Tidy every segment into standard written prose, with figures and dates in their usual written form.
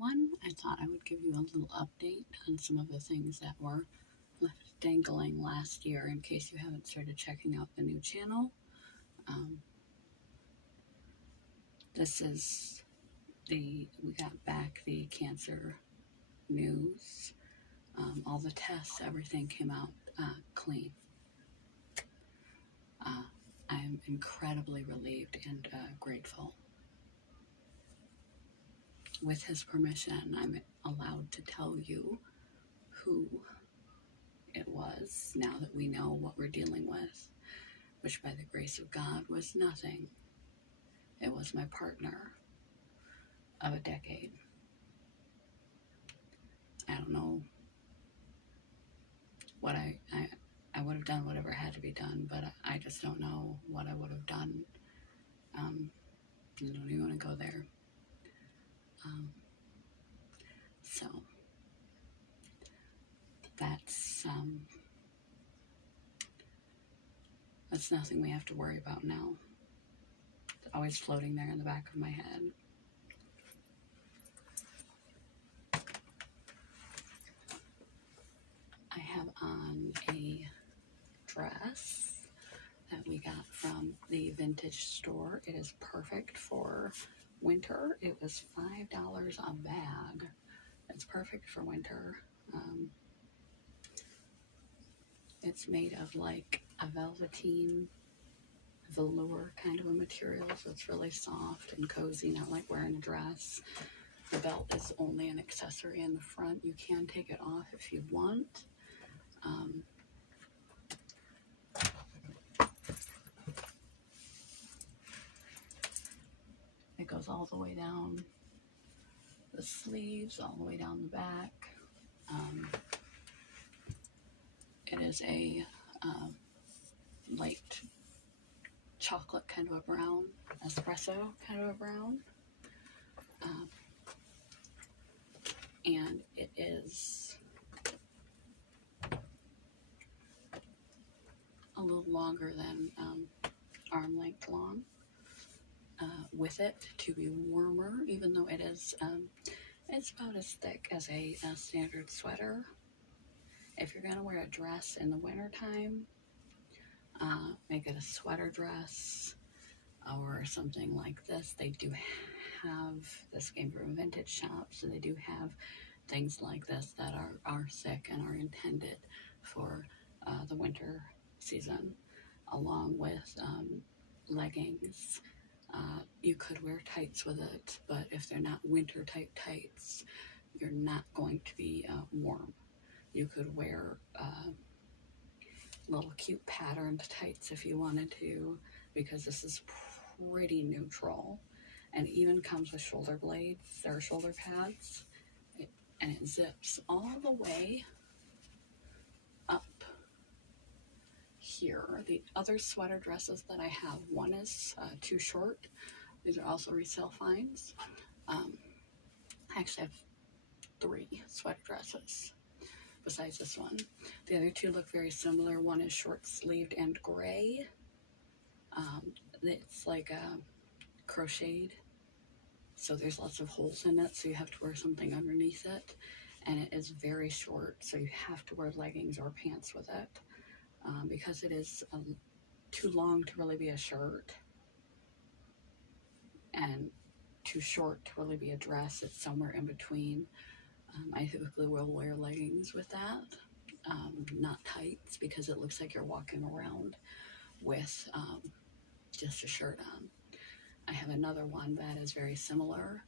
one, I thought I would give you a little update on some of the things that were left dangling last year in case you haven't started checking out the new channel. Um, this is we got back the cancer news. All the tests, everything came out clean. I'm incredibly relieved and grateful. With his permission, I'm allowed to tell you who it was now that we know what we're dealing with, which by the grace of God was nothing. It was my partner of a decade. I don't know what I would have done whatever had to be done, but I just don't know what I would have done. I don't even want to go there. So that's nothing we have to worry about now. It's always floating there in the back of my head. I have on a dress that we got from the vintage store. It is perfect for winter. It was $5 a bag. It's perfect for winter. It's made of like a velveteen velour kind of a material, so it's really soft and cozy, not like wearing a dress. The belt is only an accessory in the front. You can take it off if you want. It goes all the way down the sleeves, all the way down the back. It is a light chocolate kind of a brown, espresso kind of a brown. And it is a little longer than arm length long. With it to be warmer, even though it is, it's about as thick as a standard sweater. If you're gonna wear a dress in the winter time, make it a sweater dress or something like this. They do have, this came from a vintage shop, so they do have things like this that are thick and are intended for the winter season, along with leggings. You could wear tights with it, but if they're not winter type tights, you're not going to be warm. You could wear little cute patterned tights if you wanted to, because this is pretty neutral, and it even comes with shoulder blades or shoulder pads, and it zips all the way up here. The other sweater dresses that I have, one is too short. These are also resale finds. I actually have 3 sweater dresses besides this one. The other 2 look very similar. One is short sleeved and gray. It's like crocheted, so there's lots of holes in it, so you have to wear something underneath it, and it is very short, so you have to wear leggings or pants with it, because it is too long to really be a shirt and too short to really be a dress. It's somewhere in between. I typically will wear leggings with that, not tights, because it looks like you're walking around with just a shirt on. I have another one that is very similar,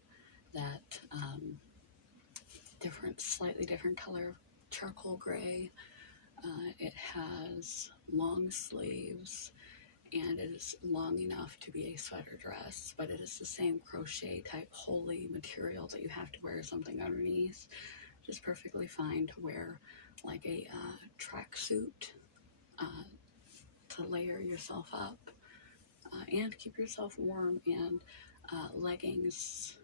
that slightly different color, charcoal gray. It has long sleeves, and it is long enough to be a sweater dress, but it is the same crochet type holey material that you have to wear something underneath. Just perfectly fine to wear like a tracksuit to layer yourself up and keep yourself warm, and leggings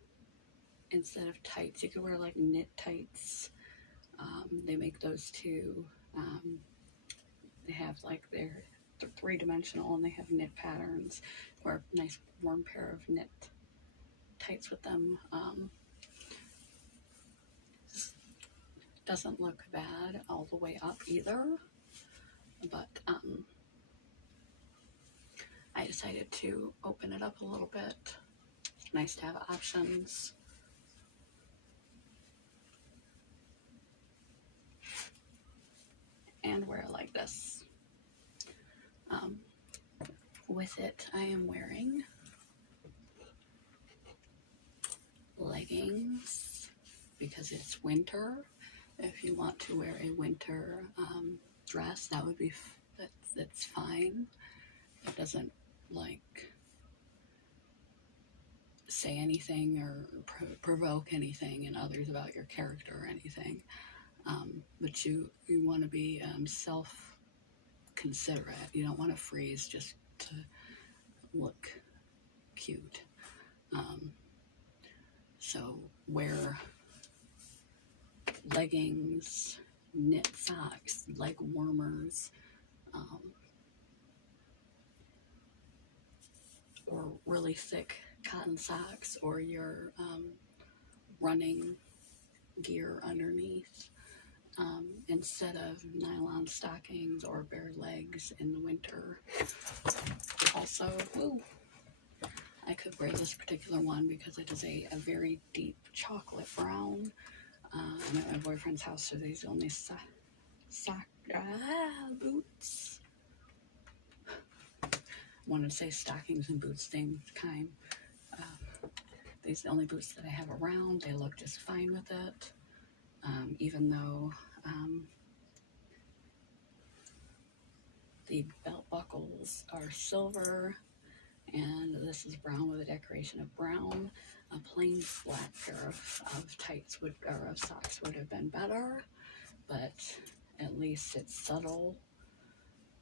instead of tights. You could wear like knit tights. They make those too. They have like they're 3-dimensional, and they have knit patterns, or a nice warm pair of knit tights with them. doesn't look bad all the way up either, but I decided to open it up a little bit. It's nice to have options. And wear it like this. With it, I am wearing leggings because it's winter. If you want to wear a winter dress, that would be that's fine. It doesn't like say anything or provoke anything in others about your character or anything. But you want to be self-considerate. You don't want to freeze just to look cute. So wear leggings, knit socks, leg warmers, or really thick cotton socks, or your running gear underneath, instead of nylon stockings or bare legs in the winter. Also, I could wear this particular one because it is a very deep chocolate brown. I'm at my boyfriend's house, so these are the only boots. I wanted to say stockings and boots, same kind. These are the only boots that I have around. They look just fine with it, even though the belt buckles are silver, and this is brown with a decoration of brown. A plain flat pair of tights or of socks would have been better, but at least it's subtle,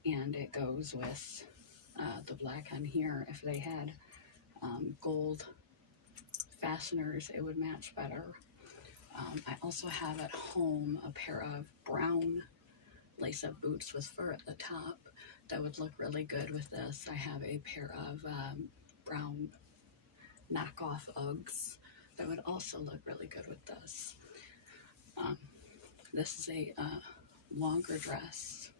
and it goes with the black on here. If they had gold fasteners, it would match better. I also have at home a pair of brown lace-up boots with fur at the top that would look really good with this. I have a pair of brown knockoff Uggs that would also look really good with this. This is a longer dress,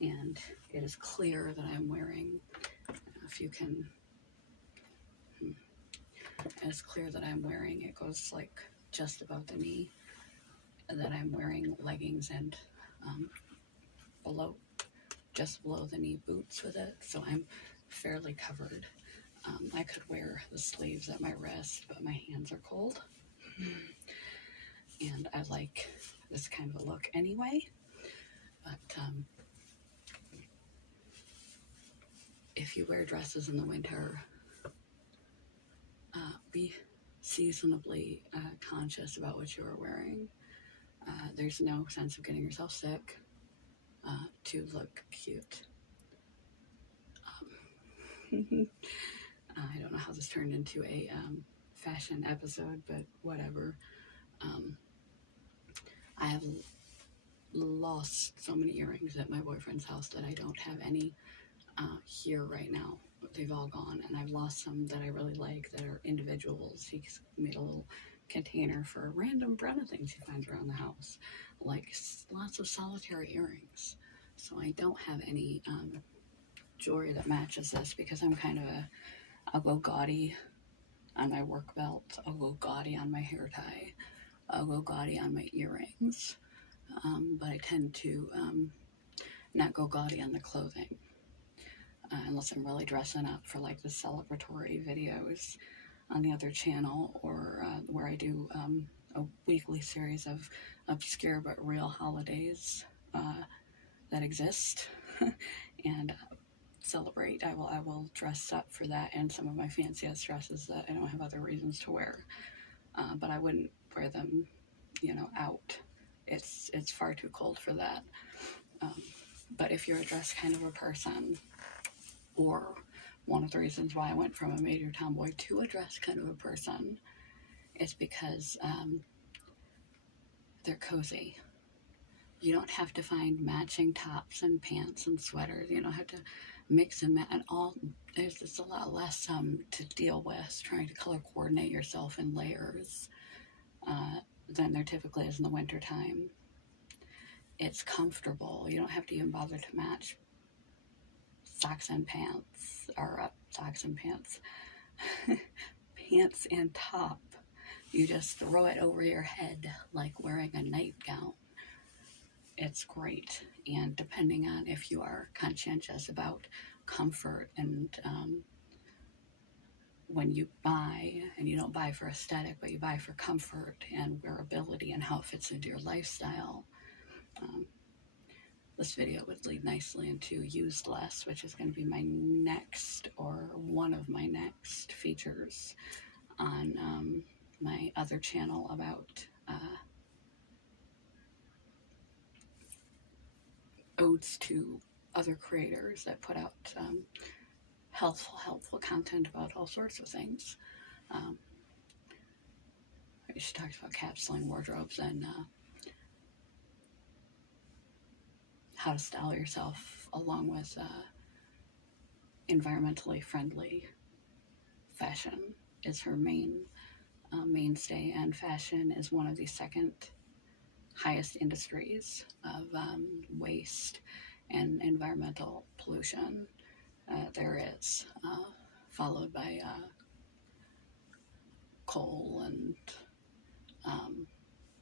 and it is clear that I'm wearing, if you can, it's clear that I'm wearing, it goes like just above the knee, that I'm wearing leggings and just below the knee boots with it, so I'm fairly covered. I could wear the sleeves at my wrist, but my hands are cold, and I like this kind of a look anyway. But if you wear dresses in the winter, be seasonably conscious about what you are wearing. There's no sense of getting yourself sick to look cute. I don't know how this turned into a fashion episode, but whatever. I have lost so many earrings at my boyfriend's house that I don't have any here right now. They've all gone, and I've lost some that I really like that are individuals. He's made a little container for random Brenna things he finds around the house, like lots of solitary earrings. So I don't have any jewelry that matches this because I'm kind of I'll go gaudy on my work belt, I'll go gaudy on my hair tie, I'll go gaudy on my earrings, but I tend to not go gaudy on the clothing. Unless I'm really dressing up for like the celebratory videos on the other channel, or where I do a weekly series of obscure but real holidays that exist and celebrate. I will dress up for that and some of my fanciest dresses that I don't have other reasons to wear, but I wouldn't wear them, out. It's far too cold for that. But if you're a dress kind of a person, or one of the reasons why I went from a major tomboy to a dress kind of a person is because they're cozy. You don't have to find matching tops and pants and sweaters. You don't have to mix and match and all. There's just a lot less to deal with trying to color coordinate yourself in layers than there typically is in the wintertime. It's comfortable. You don't have to even bother to match socks and pants, or socks and pants, pants and top. You just throw it over your head like wearing a nightgown. It's great. And depending on if you are conscientious about comfort and when you buy, and you don't buy for aesthetic, but you buy for comfort and wearability and how it fits into your lifestyle, this video would lead nicely into used less, which is going to be my next, or one of my next features on my other channel about odes to other creators that put out helpful content about all sorts of things. She talks about capsuling wardrobes and how to style yourself, along with environmentally friendly fashion is her mainstay, and fashion is one of the second highest industries of waste and environmental pollution there is, followed by coal and,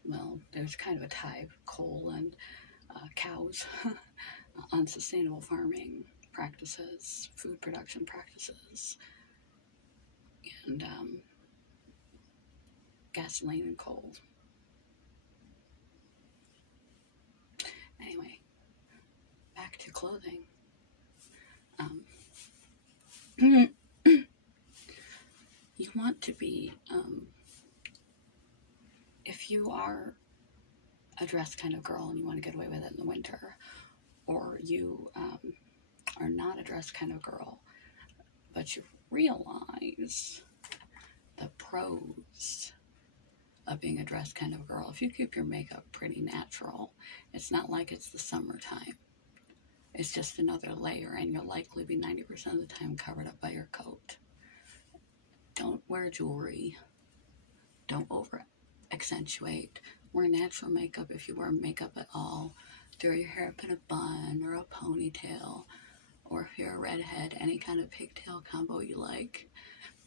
well, there's kind of a tie, coal and cows, unsustainable farming practices, food production practices, and gasoline and coal. Anyway, back to clothing. You want to be, if you are a dress kind of girl and you want to get away with it in the winter, or you are not a dress kind of girl, but you realize the pros of being a dress kind of girl. If you keep your makeup pretty natural, it's not like it's the summertime. It's just another layer, and you'll likely be 90% of the time covered up by your coat. Don't wear jewelry. Don't over accentuate. Wear natural makeup if you wear makeup at all. Throw your hair up in a bun or a ponytail, or if you're a redhead, any kind of pigtail combo you like.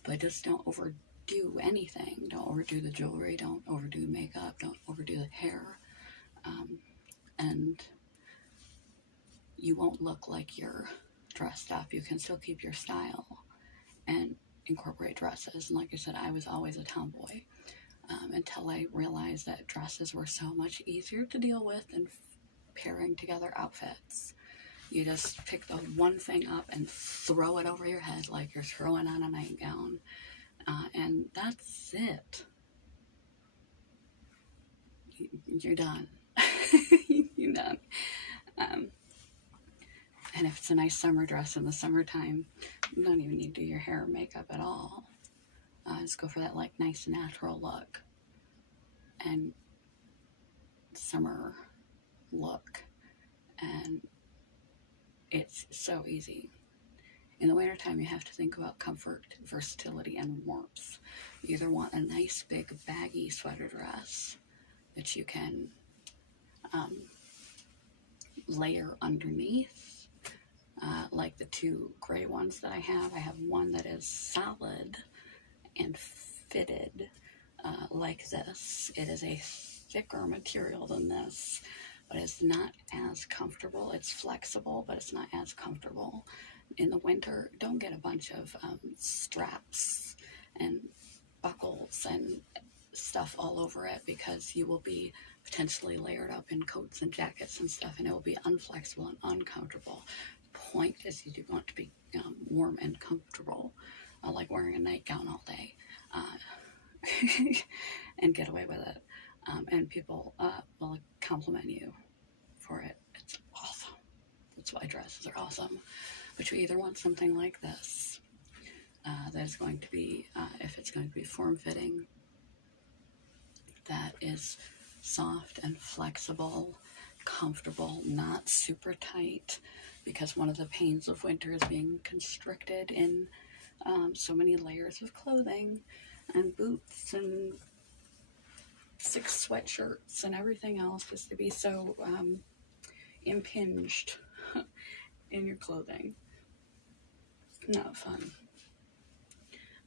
But just don't overdo anything. Don't overdo the jewelry. Don't overdo the makeup. Don't overdo the hair. And you won't look like you're dressed up. You can still keep your style and incorporate dresses. And like I said, I was always a tomboy until I realized that dresses were so much easier to deal with than pairing together outfits. You just pick the one thing up and throw it over your head like you're throwing on a nightgown. And that's it. You're done. You're done. And if it's a nice summer dress in the summertime, you don't even need to do your hair or makeup at all. Just go for that like nice natural look and summer look. And it's so easy. In the wintertime, you have to think about comfort, versatility, and warmth. You either want a nice, big, baggy sweater dress that you can layer underneath, like the two gray ones that I have. I have one that is solid and fitted like this. It is a thicker material than this, but it's not as comfortable. It's flexible, but it's not as comfortable. In the winter, don't get a bunch of straps and buckles and stuff all over it, because you will be potentially layered up in coats and jackets and stuff, and it will be unflexible and uncomfortable. The point is you do want to be warm and comfortable, like wearing a nightgown all day, and get away with it. And people will compliment you for it. It's awesome. That's why dresses are awesome. But you either want something like this, that is going to be, if it's going to be form-fitting, that is soft and flexible, comfortable, not super tight, because one of the pains of winter is being constricted in so many layers of clothing and boots and 6 sweatshirts and everything else, is to be so impinged in your clothing. Not fun.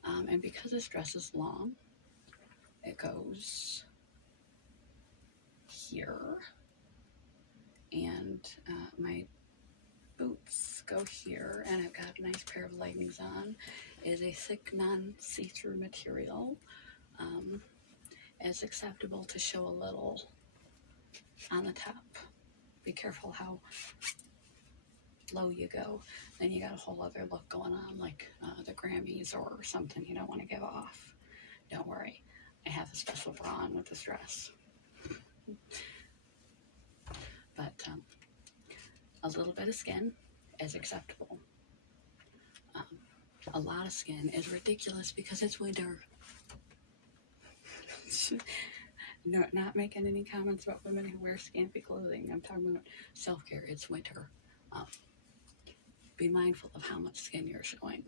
And because this dress is long, it goes here, and my boots go here, and I've got a nice pair of leggings on. It is a thick, non-see-through material. It's acceptable to show a little on the top. Be careful how low you go. Then you got a whole other look going on, like the Grammys or something you don't want to give off. Don't worry, I have a special bra on with this dress. But a little bit of skin is acceptable. A lot of skin is ridiculous because it's winter. No, not making any comments about women who wear skimpy clothing. I'm talking about self-care. It's winter. Be mindful of how much skin you're showing.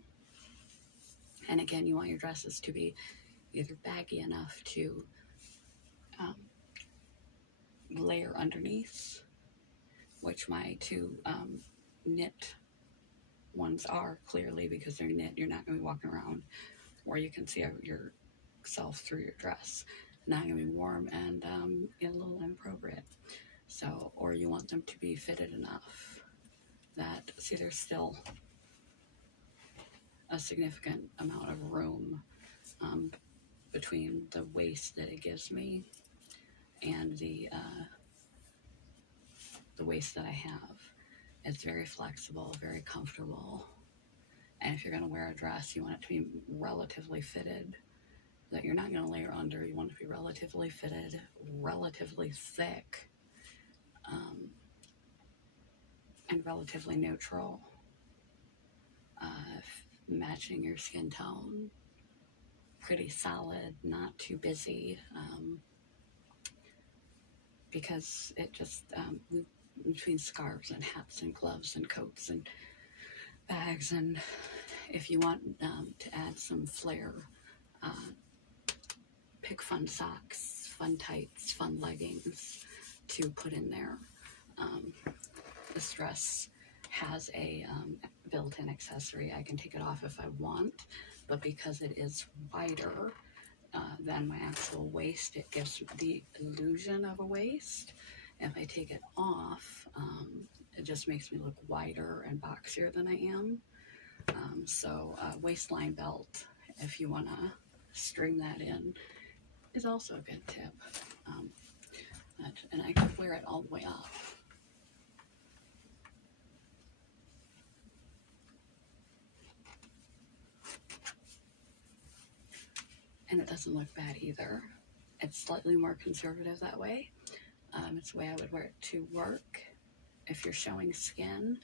And again, you want your dresses to be either baggy enough to layer underneath, which my two knit ones are clearly because they're knit. You're not going to be walking around where you can see yourself through your dress. Not going to be warm and a little inappropriate. So, or you want them to be fitted enough that, see, there's still a significant amount of room between the waist that it gives me and the waist that I have. It's very flexible, very comfortable. And if you're going to wear a dress, you want it to be relatively fitted, that you're not going to layer under. You want it to be relatively fitted, relatively thick, and relatively neutral, matching your skin tone. Pretty solid, not too busy, because it just, between scarves and hats and gloves and coats and bags, and if you want to add some flair, pick fun socks, fun tights, fun leggings to put in there. This dress has a built-in accessory. I can take it off if I want, but because it is wider than my actual waist, it gives the illusion of a waist. If I take it off, it just makes me look wider and boxier than I am. So waistline belt, if you want to string that in, is also a good tip. And I could wear it all the way up. And it doesn't look bad either. It's slightly more conservative that way. It's the way I would wear it to work. If you're showing skin,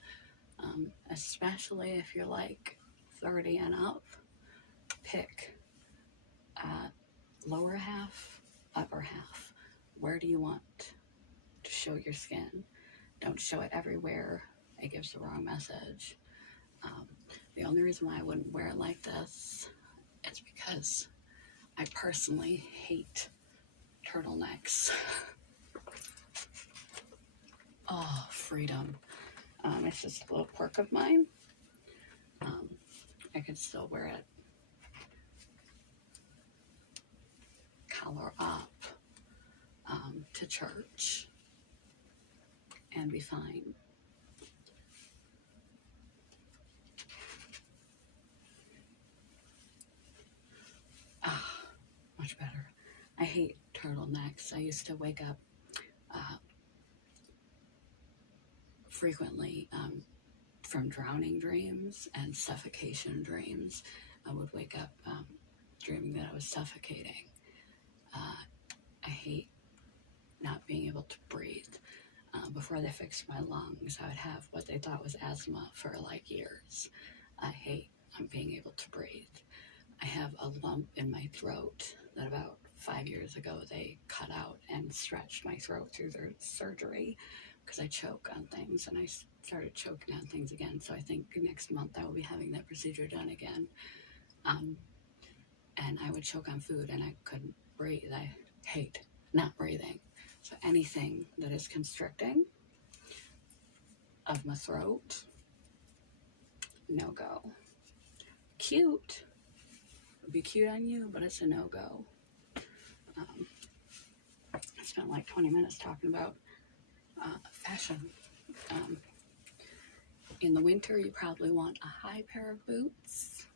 especially if you're like 30 and up, pick lower half, upper half. Where do you want to show your skin? Don't show it everywhere. It gives the wrong message. The only reason why I wouldn't wear it like this is because I personally hate turtlenecks. Oh, freedom. It's just a little quirk of mine. I could still wear it collar up to church and be fine. Much better. I hate turtlenecks. I used to wake up frequently from drowning dreams and suffocation dreams. I would wake up dreaming that I was suffocating. I hate not being able to breathe. Before they fixed my lungs, I would have what they thought was asthma for like years. I hate being able to breathe. I have a lump in my throat that about 5 years ago they cut out and stretched my throat through their surgery because I choke on things, and I started choking on things again. So I think next month I will be having that procedure done again. And I would choke on food and I couldn't breathe. I hate not breathing. So anything that is constricting, of my throat, no go. Cute, would be cute on you, but it's a no go. I spent like 20 minutes talking about fashion. In the winter, you probably want a high pair of boots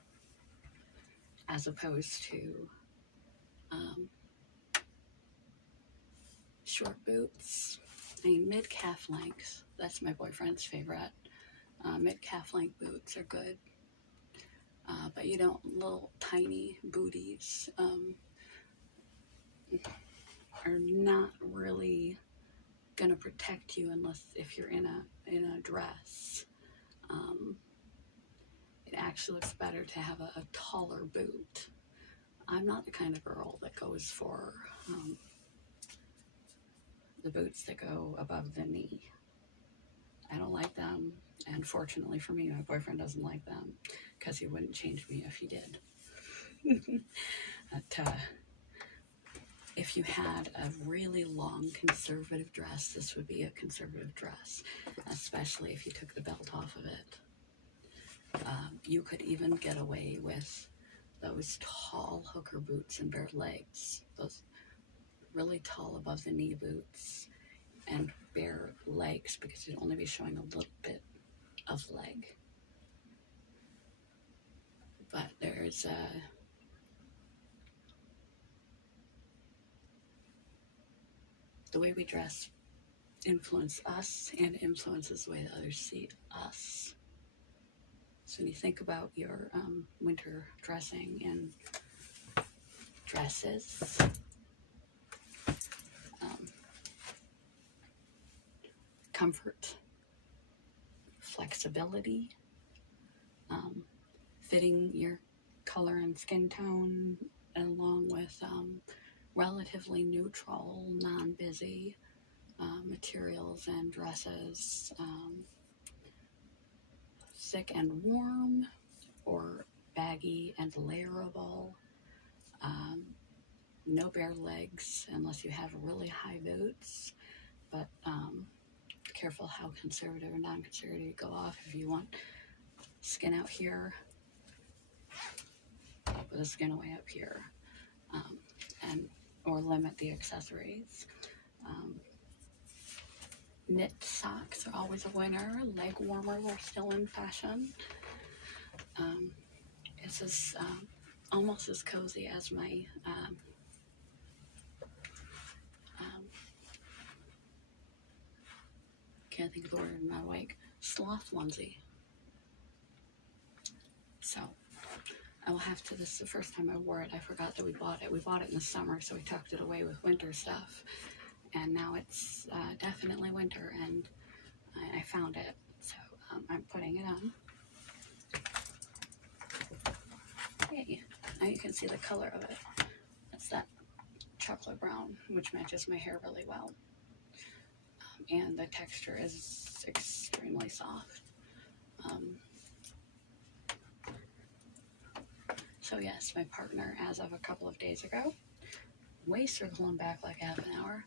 as opposed to short boots. I mean, mid-calf length, that's my boyfriend's favorite. Mid-calf length boots are good, but you don't, little tiny booties are not really gonna protect you unless if you're in a dress. It actually looks better to have a taller boot. I'm not the kind of girl that goes for the boots that go above the knee. I don't like them, and fortunately for me, my boyfriend doesn't like them because he wouldn't change me if he did. But, if you had a really long conservative dress, this would be a conservative dress, especially if you took the belt off of it. You could even get away with those tall hooker boots and bare legs, those really tall above the knee boots and bare legs, because you'd only be showing a little bit of leg. But there's the way we dress influences us and influences the way that others see us. So when you think about your winter dressing and dresses, comfort, flexibility, fitting your color and skin tone, along with relatively neutral, non-busy materials and dresses, thick and warm, or baggy and layerable, no bare legs unless you have really high boots, but careful how conservative or non-conservative you go off. If you want skin out here, put the skin away up here, or limit the accessories. Knit socks are always a winner. Leg warmers are still in fashion. This is almost as cozy as my can't think of the word, my like sloth onesie. So I will have to, this is the first time I wore it. I forgot that we bought it. We bought it in the summer, so we tucked it away with winter stuff. And now it's definitely winter, and I found it. So I'm putting it on. Hey, now you can see the color of it. It's that chocolate brown, which matches my hair really well. And the texture is extremely soft. So yes, my partner, as of a couple of days ago, way circling back like half an hour,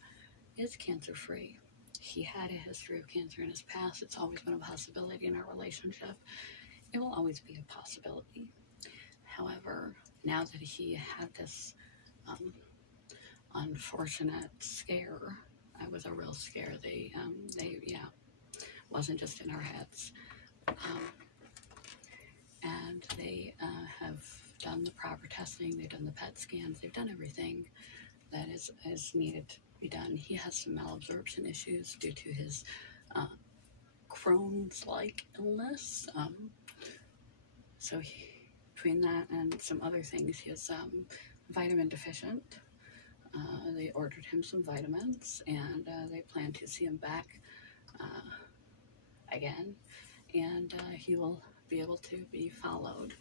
is cancer-free. He had a history of cancer in his past. It's always been a possibility in our relationship. It will always be a possibility. However, now that he had this unfortunate scare, it was a real scare. They wasn't just in our heads. And they have done the proper testing. They've done the PET scans. They've done everything that is needed to be done. He has some malabsorption issues due to his Crohn's-like illness. So between that and some other things, he is vitamin deficient. They ordered him some vitamins, and they plan to see him back again, and he will be able to be followed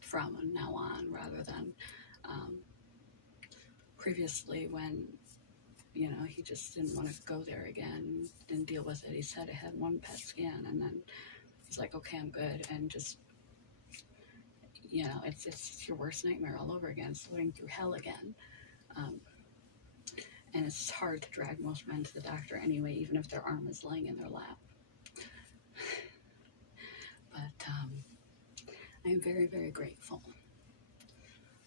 from now on, rather than previously when, he just didn't want to go there again, didn't deal with it. He said it had one PET scan, and then he's like, okay, I'm good, and just, it's your worst nightmare all over again. It's living through hell again. And it's hard to drag most men to the doctor anyway, even if their arm is laying in their lap. But I am very, very grateful.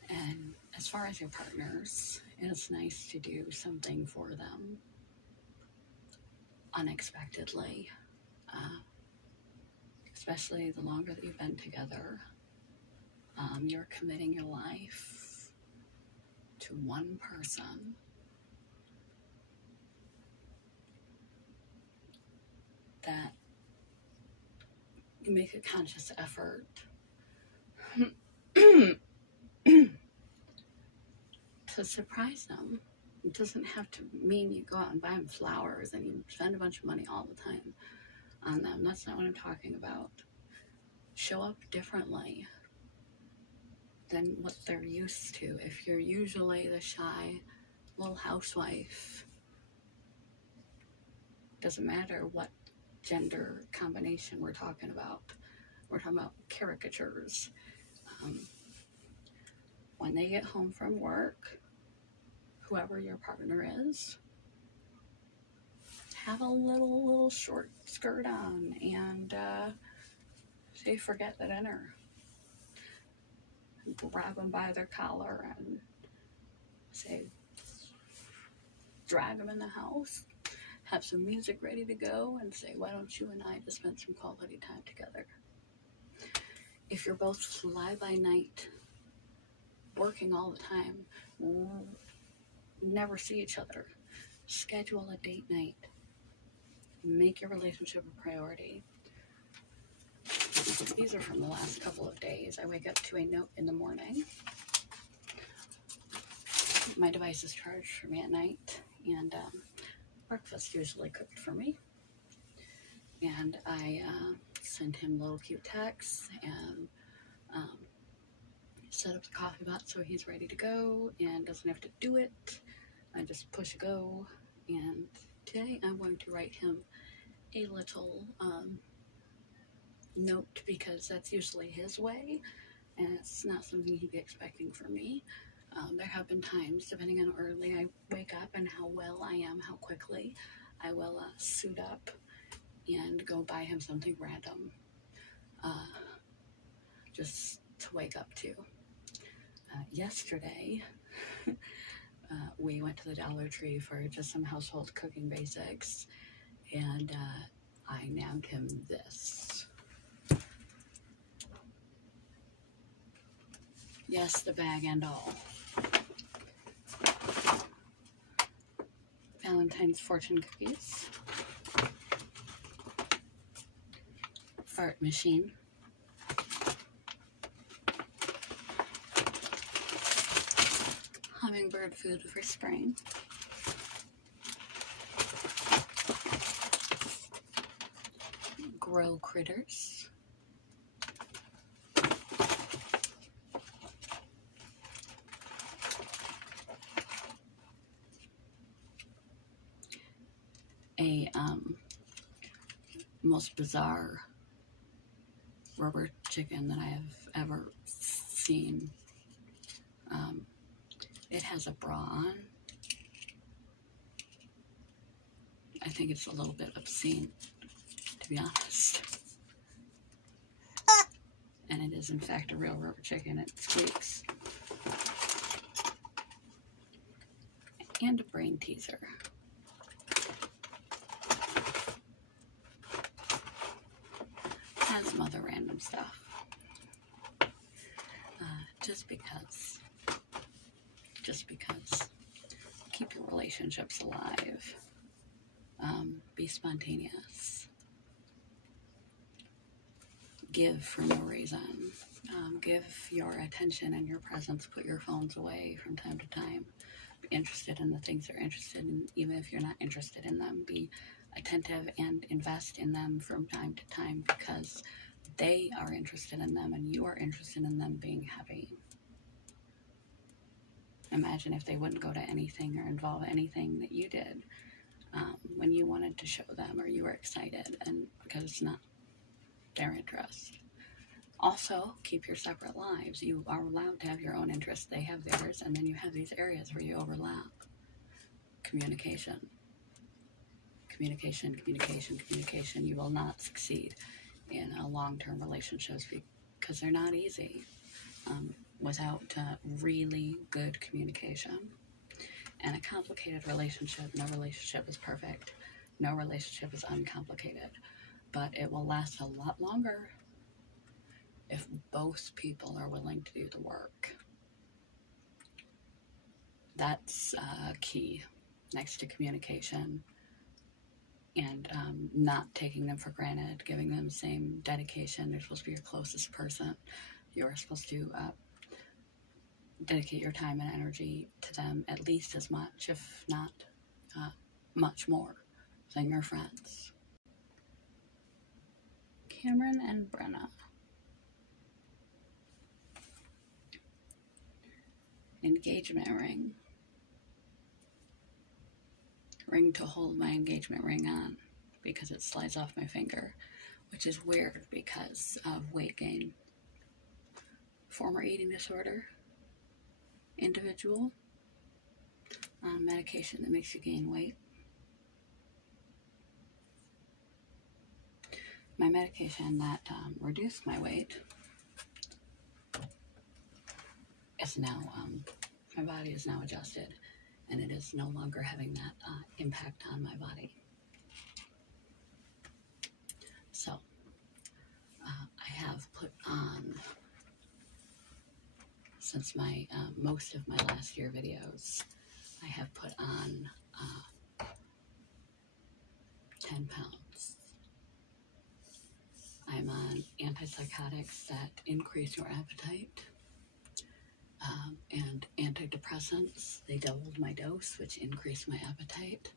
And as far as your partners, it's nice to do something for them unexpectedly, especially the longer that you've been together. You're committing your life to one person. That you make a conscious effort to surprise them. It doesn't have to mean you go out and buy them flowers and you spend a bunch of money all the time on them. That's not what I'm talking about. Show up differently than what they're used to. If you're usually the shy little housewife, doesn't matter what gender combination we're talking about. We're talking about caricatures. When they get home from work, whoever your partner is, have a little short skirt on and say forget the dinner. Grab them by their collar and say, drag them in the house, have some music ready to go, and say, why don't you and I just spend some quality time together? If you're both fly by night, working all the time, never see each other, schedule a date night. Make your relationship a priority. These are from the last couple of days. I wake up to a note in the morning. My device is charged for me at night, and breakfast usually cooked for me. And I send him little cute texts and set up the coffee pot so he's ready to go and doesn't have to do it. I just push go. And today I'm going to write him a little note, because that's usually his way and it's not something he'd be expecting from me. There have been times, depending on how early I wake up and how well I am, how quickly I will suit up and go buy him something random just to wake up to. Yesterday we went to the Dollar Tree for just some household cooking basics, and I nabbed him this. Yes, the bag and all. Valentine's fortune cookies. Fart machine. Hummingbird food for spring. Grow critters. A most bizarre rubber chicken that I have ever seen. It has a bra on. I think it's a little bit obscene, to be honest. And it is in fact a real rubber chicken. It squeaks. And a brain teaser. Has some other random stuff. Just because. Keep your relationships alive. Be spontaneous. Give for no reason. Give your attention and your presence. Put your phones away from time to time. Be interested in the things they're interested in, even if you're not interested in them. Be attentive and invest in them from time to time, because they are interested in them and you are interested in them being happy. Imagine if they wouldn't go to anything or involve anything that you did when you wanted to show them or you were excited, and because it's not their interest. Also, keep your separate lives. You are allowed to have your own interests, they have theirs, and then you have these areas where you overlap. Communication. communication, communication, communication. You will not succeed in a long-term relationships because they're not easy without really good communication. And a complicated relationship, no relationship is perfect. No relationship is uncomplicated. But it will last a lot longer if both people are willing to do the work. That's key, next to communication and not taking them for granted, giving them the same dedication. They're supposed to be your closest person. You're supposed to dedicate your time and energy to them at least as much, if not much more, than your friends. Cameron and Brenna. Engagement ring. Ring to hold my engagement ring on because it slides off my finger, which is weird because of weight gain. Former eating disorder individual, medication that makes you gain weight. My medication that reduced my weight is now, my body is now adjusted, and it is no longer having that impact on my body. So, I have put on, since my most of my last year videos, I have put on 10 pounds. I'm on antipsychotics that increase your appetite, and antidepressants. They doubled my dose, which increased my appetite.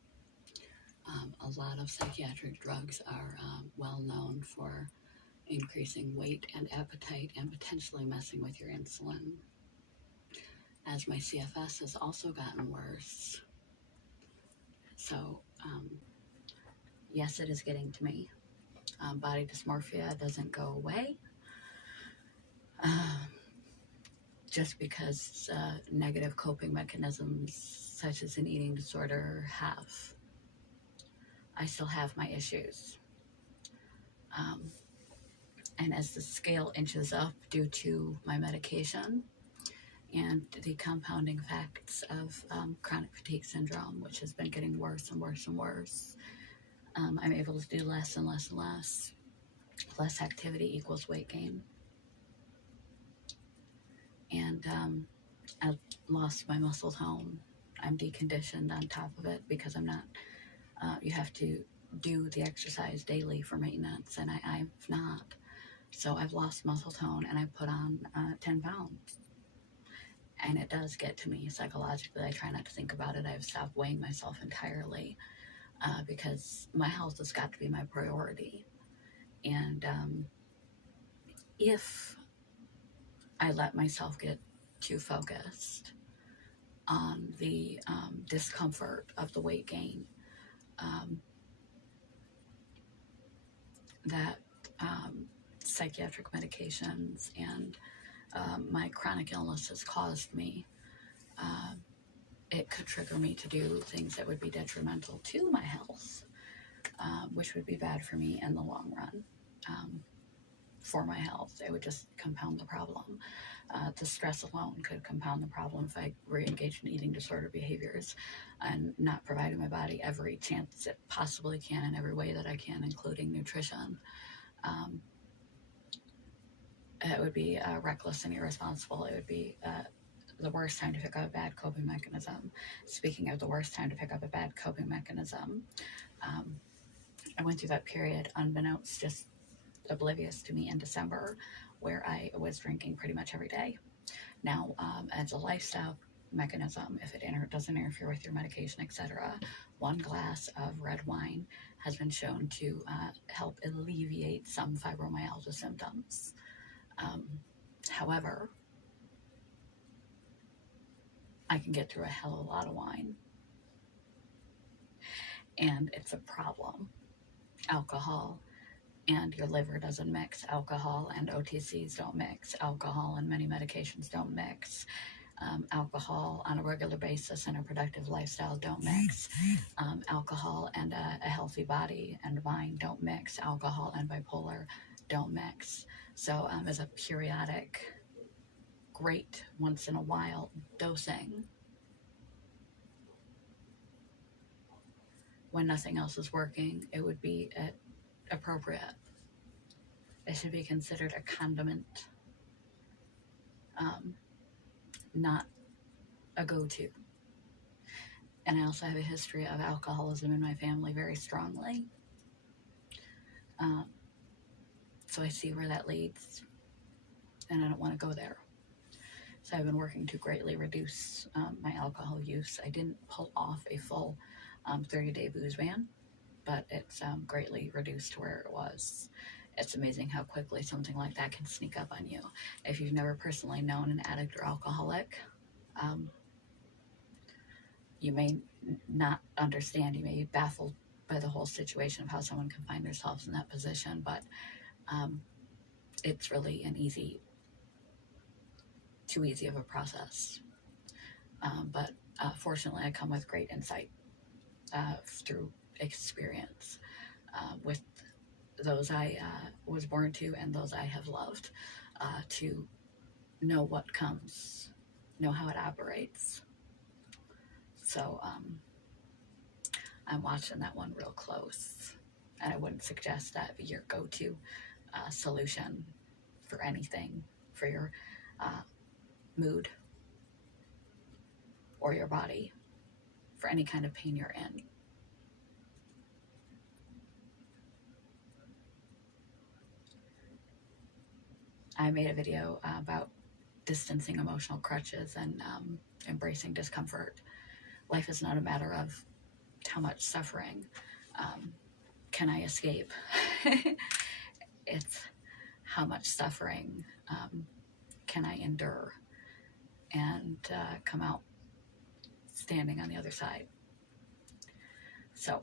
A lot of psychiatric drugs are well known for increasing weight and appetite and potentially messing with your insulin. As my CFS has also gotten worse. So, yes, it is getting to me. Body dysmorphia doesn't go away. Just because negative coping mechanisms such as an eating disorder have. I still have my issues. And as the scale inches up due to my medication and the compounding effects of chronic fatigue syndrome, which has been getting worse and worse and worse, I'm able to do less and less and less. Less activity equals weight gain. And I lost my muscle tone. I'm deconditioned on top of it because I'm not, you have to do the exercise daily for maintenance, and I've not. So I've lost muscle tone, and I put on 10 pounds. And it does get to me psychologically. I try not to think about it. I've stopped weighing myself entirely because my health has got to be my priority. And if I let myself get too focused on the discomfort of the weight gain that psychiatric medications and my chronic illness has caused me, it could trigger me to do things that would be detrimental to my health, which would be bad for me in the long run. For my health, it would just compound the problem. The stress alone could compound the problem if I re-engage in eating disorder behaviors and not providing my body every chance it possibly can in every way that I can, including nutrition. It would be reckless and irresponsible. It would be the worst time to pick up a bad coping mechanism. Speaking of the worst time to pick up a bad coping mechanism, I went through that period unbeknownst, just oblivious to me in December, where I was drinking pretty much every day. Now, as a lifestyle mechanism, if it doesn't interfere with your medication, etc., 1 glass of red wine has been shown to help alleviate some fibromyalgia symptoms. However, I can get through a hell of a lot of wine, and it's a problem. Alcohol and your liver doesn't mix. Alcohol and OTCs don't mix. Alcohol and many medications don't mix. Alcohol on a regular basis and a productive lifestyle don't mix. Alcohol and a healthy body and mind don't mix. Alcohol and bipolar don't mix. So as a periodic, great, once in a while dosing, when nothing else is working, it would be appropriate. It should be considered a condiment, not a go-to. And I also have a history of alcoholism in my family very strongly. So I see where that leads, and I don't want to go there. So I've been working to greatly reduce my alcohol use. I didn't pull off a full 30-day booze ban, but it's greatly reduced to where it was. It's amazing how quickly something like that can sneak up on you. If you've never personally known an addict or alcoholic, you may not understand. You may be baffled by the whole situation of how someone can find themselves in that position, but it's really too easy of a process. But fortunately, I come with great insight through experience with those I was born to and those I have loved, to know what comes, know how it operates. So I'm watching that one real close, and I wouldn't suggest that be your go-to solution for anything, for your mood or your body, for any kind of pain you're in. I made a video about distancing emotional crutches and embracing discomfort. Life is not a matter of how much suffering can I escape. It's how much suffering can I endure and come out standing on the other side. So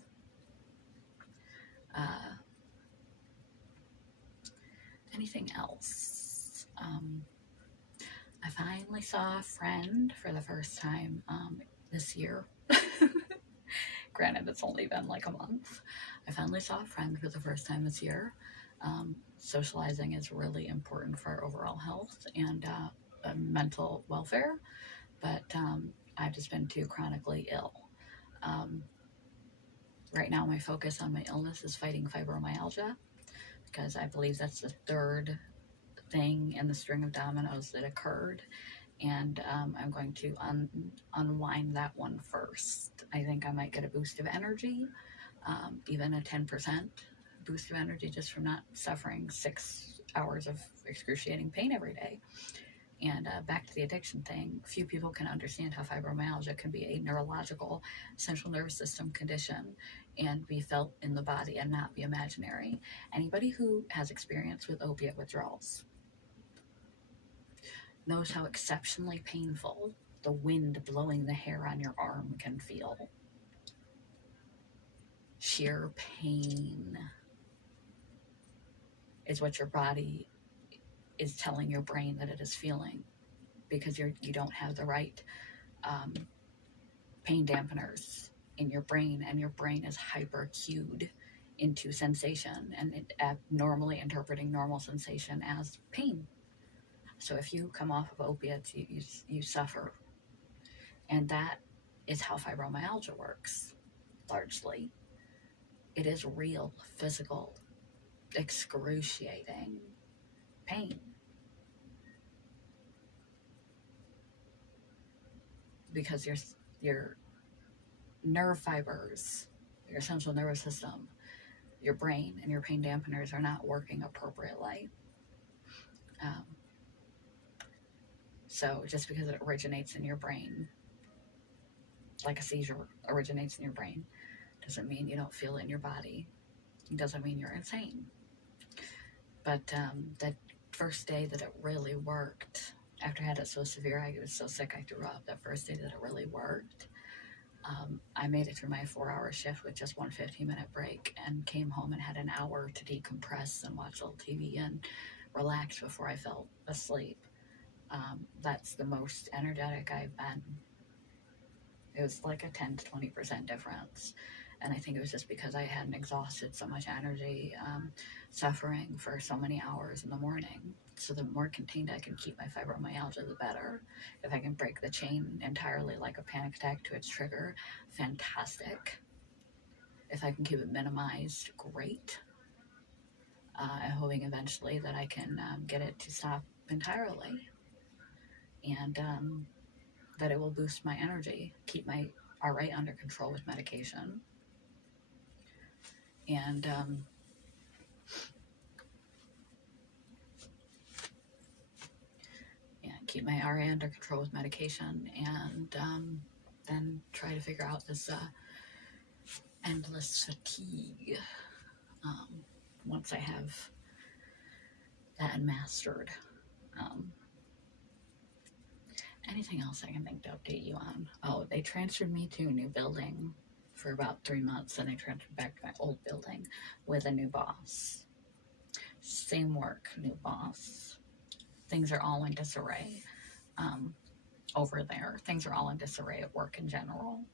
anything else? I finally saw a friend for the first time this year. Granted, it's only been like a month. I finally saw a friend for the first time this year. Socializing is really important for our overall health and mental welfare, but I've just been too chronically ill. Right now, my focus on my illness is fighting fibromyalgia, because I believe that's the third thing in the string of dominoes that occurred, and I'm going to unwind that one first. I think I might get a boost of energy, even a 10% boost of energy, just from not suffering 6 hours of excruciating pain every day. And back to the addiction thing, few people can understand how fibromyalgia can be a neurological central nervous system condition and be felt in the body and not be imaginary. Anybody who has experience with opiate withdrawals knows how exceptionally painful the wind blowing the hair on your arm can feel. Sheer pain is what your body is telling your brain that it is feeling, because you don't have the right pain dampeners in your brain, and your brain is hyper cued into sensation and abnormally interpreting normal sensation as pain. So if you come off of opiates, you suffer, and that is how fibromyalgia works. Largely, it is real, physical, excruciating pain. Because your nerve fibers, your central nervous system, your brain, and your pain dampeners are not working appropriately. So just because it originates in your brain, like a seizure originates in your brain, doesn't mean you don't feel it in your body. It doesn't mean you're insane. But that first day that it really worked, after I had it so severe, I was so sick I threw up. That first day that it really worked, I made it through my 4-hour shift with just one 15-minute break, and came home and had an hour to decompress and watch a little TV and relax before I fell asleep. That's the most energetic I've been. It was like a 10 to 20% difference. And I think it was just because I hadn't exhausted so much energy, suffering for so many hours in the morning. So the more contained I can keep my fibromyalgia, the better. If I can break the chain entirely like a panic attack to its trigger, fantastic. If I can keep it minimized, great. I'm hoping eventually that I can get it to stop entirely, and that it will boost my energy, keep my RA under control with medication, and keep my RA under control with medication, and then try to figure out this endless fatigue once I have that mastered. Anything else I can think to update you on? Oh, they transferred me to a new building for about 3 months, and I transferred back to my old building with a new boss. Same work, new boss. Things are all in disarray over there. Things are all in disarray at work in general.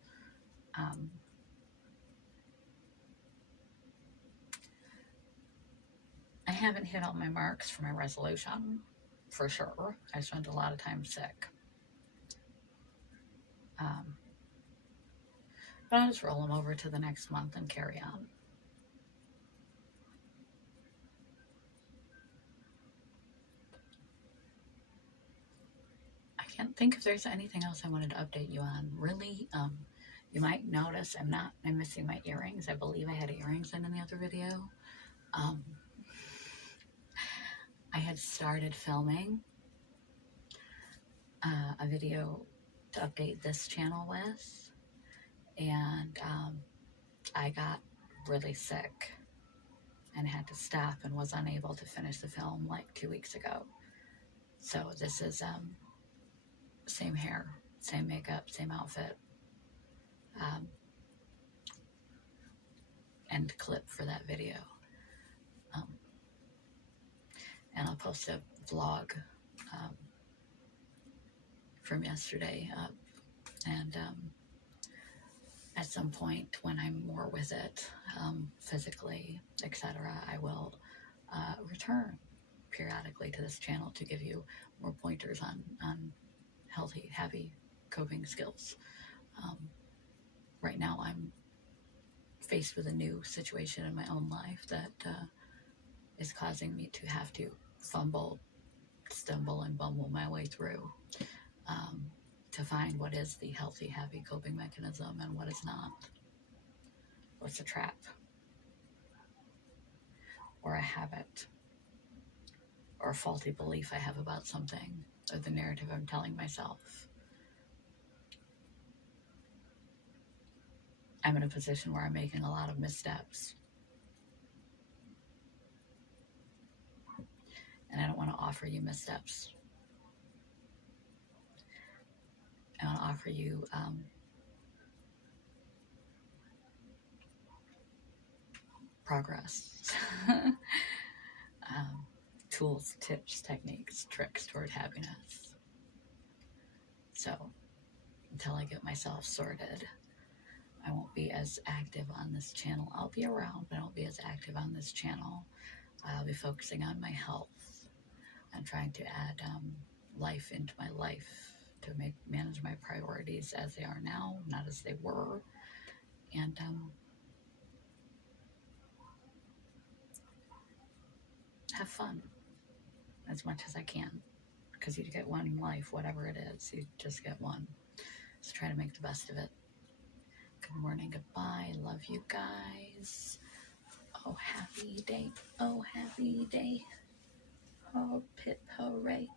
I haven't hit all my marks for my resolution, for sure. I spent a lot of time sick. But I'll just roll them over to the next month and carry on. I can't think if there's anything else I wanted to update you on. Really, you might notice I'm missing my earrings. I believe I had earrings in the other video. I had started filming a video to update this channel with, and I got really sick and had to stop and was unable to finish the film like 2 weeks ago. So this is same hair, same makeup, same outfit, end clip for that video. And I'll post a vlog from yesterday up, and at some point when I'm more with it, physically, etc., I will return periodically to this channel to give you more pointers on healthy, happy coping skills. Right now I'm faced with a new situation in my own life that is causing me to have to fumble, stumble, and bumble my way through to find what is the healthy, happy coping mechanism and what is not. What's a trap? Or a habit? Or a faulty belief I have about something, or the narrative I'm telling myself. I'm in a position where I'm making a lot of missteps. And I don't want to offer you missteps. I want to offer you progress. Tools, tips, techniques, tricks toward happiness. So, until I get myself sorted, I won't be as active on this channel. I'll be around, but I won't be as active on this channel. I'll be focusing on my health and trying to add life into my life to manage my priorities as they are now, not as they were, and have fun as much as I can, because you get one life, whatever it is, you just get one. So try to make the best of it. Good morning, goodbye, love you guys. Oh, happy day, oh, happy day. Oh, pip, hooray.